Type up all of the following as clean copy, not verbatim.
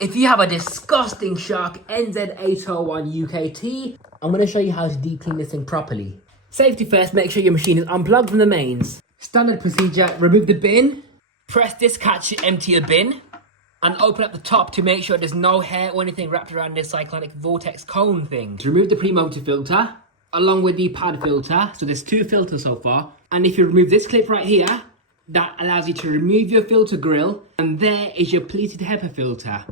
If you have a disgusting Shark NZ801UKT, I'm going to show you how to deep clean this thing properly. Safety first, make sure your machine is unplugged from the mains. Standard procedure, remove the bin, press this catch to empty your bin, and open up the top to make sure there's no hair or anything wrapped around this cyclonic vortex cone thing. To remove the pre-motor filter, along with the pad filter, so there's 2 filters so far, and if you remove this clip right here, that allows you to remove your filter grill, and there is your pleated HEPA filter.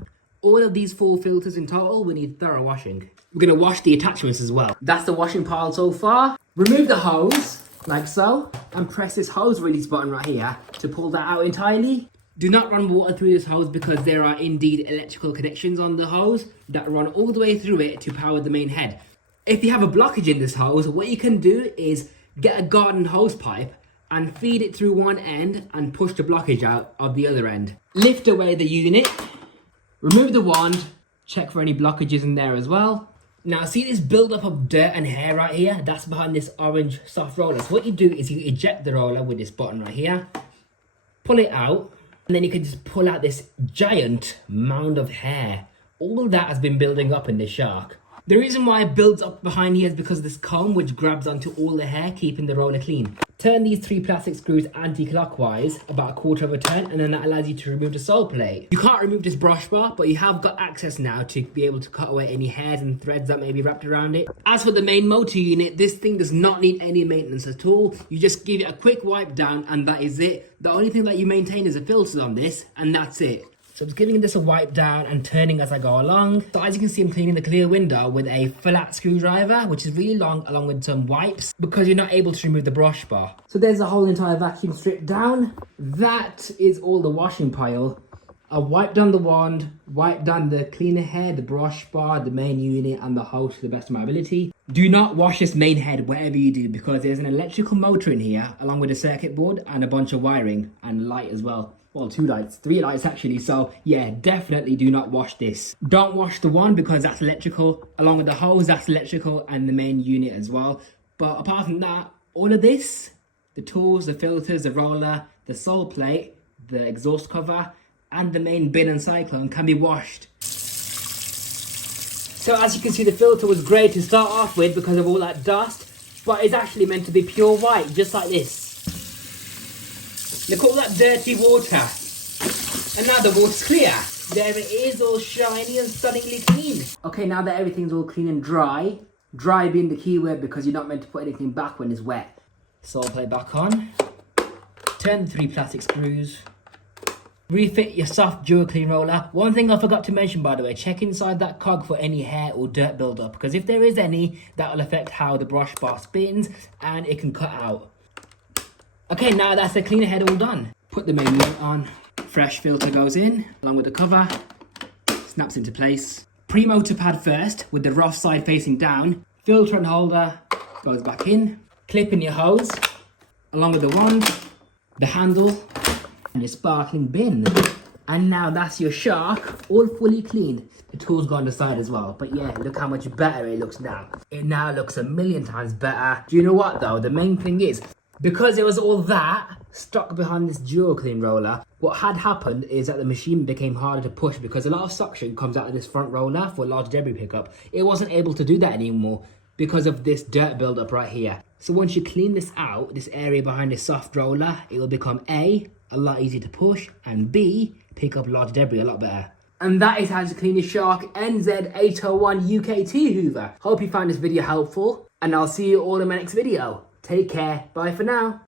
All of these 4 filters in total will need thorough washing. We're going to wash the attachments as well. That's the washing pile so far. Remove the hose, like so, and press this hose release button right here to pull that out entirely. Do not run water through this hose because there are indeed electrical connections on the hose that run all the way through it to power the main head. If you have a blockage in this hose, what you can do is get a garden hose pipe and feed it through one end and push the blockage out of the other end. Lift away the unit. Remove the wand, check for any blockages in there as well. Now see this build-up of dirt and hair right here? That's behind this orange soft roller. So what you do is you eject the roller with this button right here, pull it out, and then you can just pull out this giant mound of hair. All of that has been building up in this Shark. The reason why it builds up behind here is because of this comb which grabs onto all the hair, keeping the roller clean. Turn these 3 plastic screws anti-clockwise, about a 1/4 of a turn, and then that allows you to remove the sole plate. You can't remove this brush bar, but you have got access now to be able to cut away any hairs and threads that may be wrapped around it. As for the main motor unit, this thing does not need any maintenance at all. You just give it a quick wipe down and that is it. The only thing that you maintain is a filter on this, and that's it. So I'm just giving this a wipe down and turning as I go along. So as you can see, I'm cleaning the clear window with a flat screwdriver, which is really long, along with some wipes, because you're not able to remove the brush bar. So there's the whole entire vacuum stripped down. That is all the washing pile. I wiped down the wand, wiped down the cleaner head, the brush bar, the main unit, and the hose to the best of my ability. Do not wash this main head whatever you do, because there's an electrical motor in here, along with a circuit board and a bunch of wiring and light as well. Well, 2 lights, 3 lights actually, so yeah, definitely do not wash this. Don't wash the wand because that's electrical, along with the hose, that's electrical, and the main unit as well. But apart from that, all of this, the tools, the filters, the roller, the sole plate, the exhaust cover, and the main bin and cyclone can be washed. So as you can see, the filter was great to start off with because of all that dust, but it's actually meant to be pure white, just like this. Look at all that dirty water. And now the water's clear. There it is, all shiny and stunningly clean. Okay, now that everything's all clean and dry, dry being the key word because you're not meant to put anything back when it's wet. Sole plate back on. Turn the 3 plastic screws. Refit your soft dual clean roller. One thing I forgot to mention, by the way, check inside that cog for any hair or dirt buildup, because if there is any, that will affect how the brush bar spins and it can cut out. Okay, now that's the cleaner head all done. Put the main lid on. Fresh filter goes in, along with the cover. Snaps into place. Pre-motor pad first, with the rough side facing down. Filter and holder goes back in. Clip in your hose, along with the wand, the handle, and your sparkling bin. And now that's your Shark, all fully clean. The tools go on the side as well. But yeah, look how much better it looks now. It now looks a million times better. Do you know what though? The main thing is, because there was all that stuck behind this dual clean roller, what had happened is that the machine became harder to push because a lot of suction comes out of this front roller for large debris pickup. It wasn't able to do that anymore because of this dirt buildup right here. So once you clean this out, this area behind this soft roller, it will become A, a lot easier to push, and B, pick up large debris a lot better. And that is how to clean your Shark NZ801UKT Hoover. Hope you found this video helpful, and I'll see you all in my next video. Take care. Bye for now.